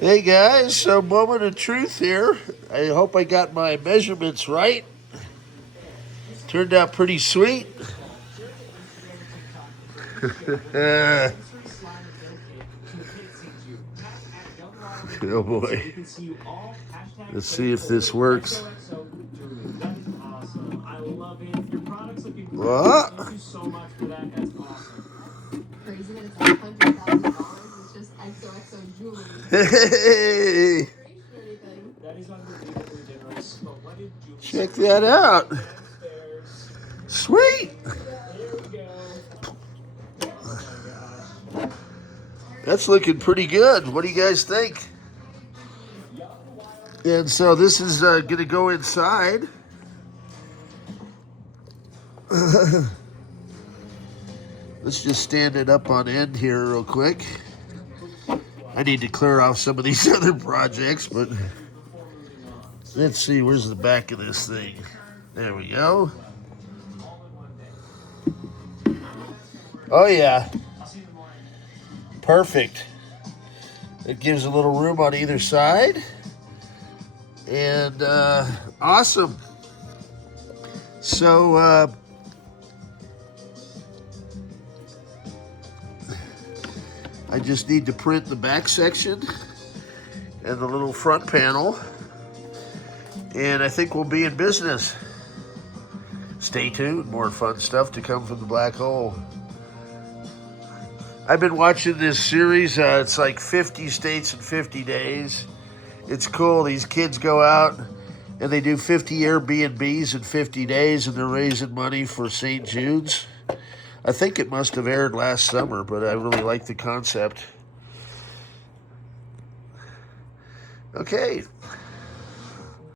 Hey guys, so moment of truth here. I hope I got my measurements right. Turned out pretty sweet. Oh boy. Let's see if this works. What? Hey! Check that out. Sweet. That's looking pretty good. What do you guys think? And so this is going to go inside. Let's just stand it up on end here real quick. I need to clear off some of these other projects, but let's see, where's the back of this thing? There we go. Oh yeah. Perfect. It gives a little room on either side. And awesome. So I just need to print the back section and the little front panel, and I think we'll be in business. Stay tuned, more fun stuff to come from the black hole. I've been watching this series, it's like 50 states in 50 days. It's cool. These kids go out and they do 50 AirBnBs in 50 days, and they're raising money for Saint Judes. I think it must have aired last summer, but I really like the concept. Okay.